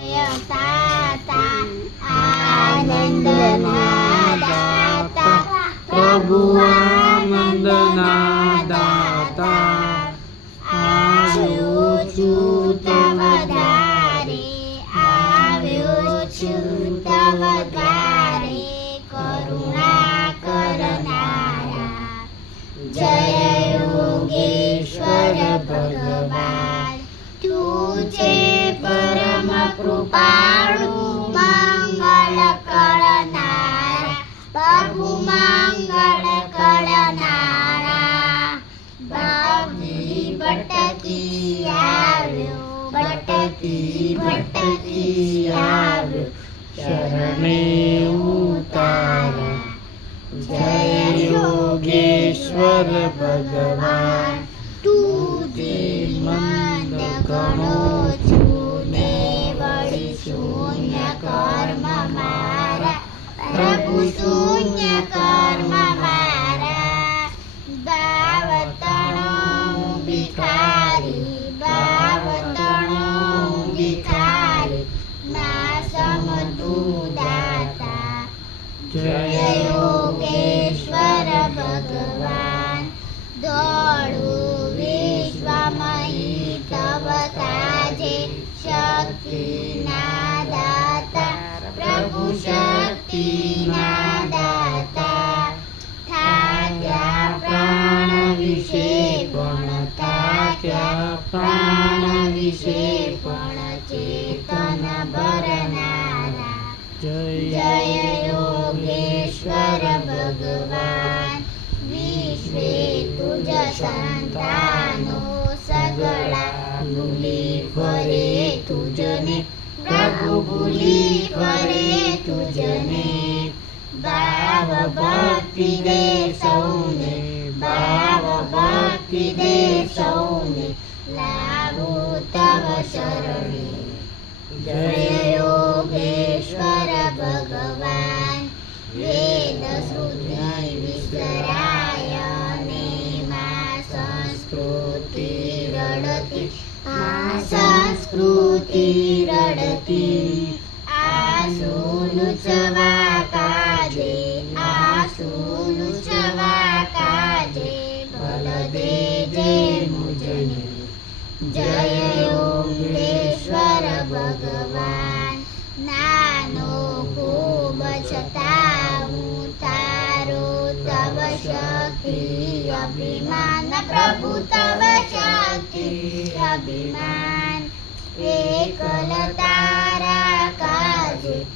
दाता आनंदना दाता प्रभु आनंदना दाता આવ્યો છું તવ દ્વારે આવ્યો છું તવ દ્વારે કરુણા કરનારા જય યોગેશ્વર ભગવાન તું છે પરમ કૃપાળુ મંગળ કરનારા પ્રભુ મંગળ કરનારા બાપજી ભટકી આવ્યો શરણે ઉતારા જય યોગેશ્વર ભગવાન તું જે મંદ ગણો છું ને વળી શૂન્ય કર્મ મારા પ્રભુ શૂન્ય કર્મ મારા બાવતણો ભિખારી ના સમતું દાતા જય યોગેશ્વર ભગવાન દોડું વિશ્વમયી તવ કાજે શક્તિના દાતા પ્રભુ શક્તિના દાતા થાક્યા પ્રાણ વિશે પણ ચેતન ભરનારા જય યોગેશ્વર ભગવાન વિશ્વે તુજ સંતાનો સગળા ભૂલી ફરે તુજને પ્રભુ ભૂલી ફરે તુજને ભાવ ભક્તિ દે સૌને લાગુ તવ શરણે જય યોગેશ્વર ભગવાન વેદ શ્રુતિ વિસરાય ને માં સંસ્કૃતિ રડતી આસુ લુચવા કાજે ભલ દેજે મુજને જય યોગેશ્વર ભગવાન નાનો ખૂબ છતાં તારો તવ શક્તિ અભિમાન પ્રભુ તવ શક્તિ અભિમાન એકલ તારા કાજે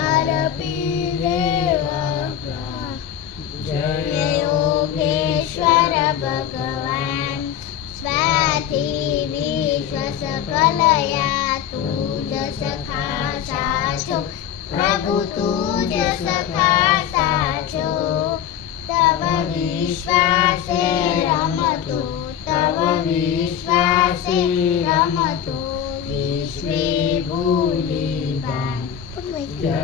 અર્પી દેવા જય યોગેશ્વર ભગવાન સ્વાથી વિશ્વ સકલયા તુજ સખા સાચો પ્રભુ તુજ સખા સાચો તવ વિશ્વાસે રમતો વિશ્વે ભૂલી બાન જય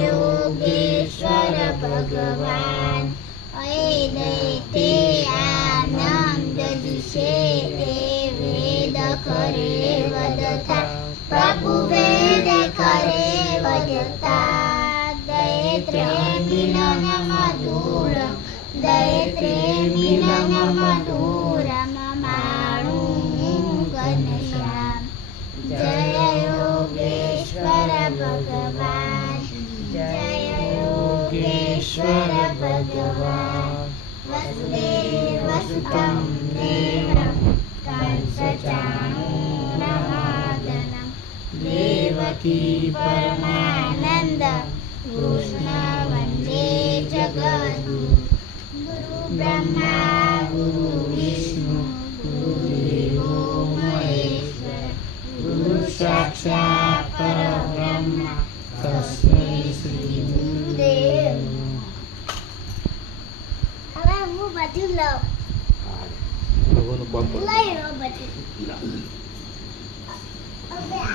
યોગેશ્વર ભગવાન તે આનંદ દિશે વેદ કરે વદતા પ્રભુ વેદ કરે વદતા દૈત્રે મિલન મધુરમ માણું ઘનશ્યામ જય યોગેશ્વર ભગવાન જય યોગેશ્વર ભગવાન વસુદેવ સુતં દેવં કંસચાણૂરમર્દનં દેવકી પરમાનંદ કૃષ્ણ વંદે જગદ્ગુરુ ગુરુ બ્રહ્મા ગુરુ વિષ્ણુ ગુરુદેવો મહેશ્વર ગુરુ સાક્ષાત પરબ્રહ્મ તસ્મૈ શ્રી ગુરુદેવ હવે હું બધું લઉં લઈ લો બધું હવે આ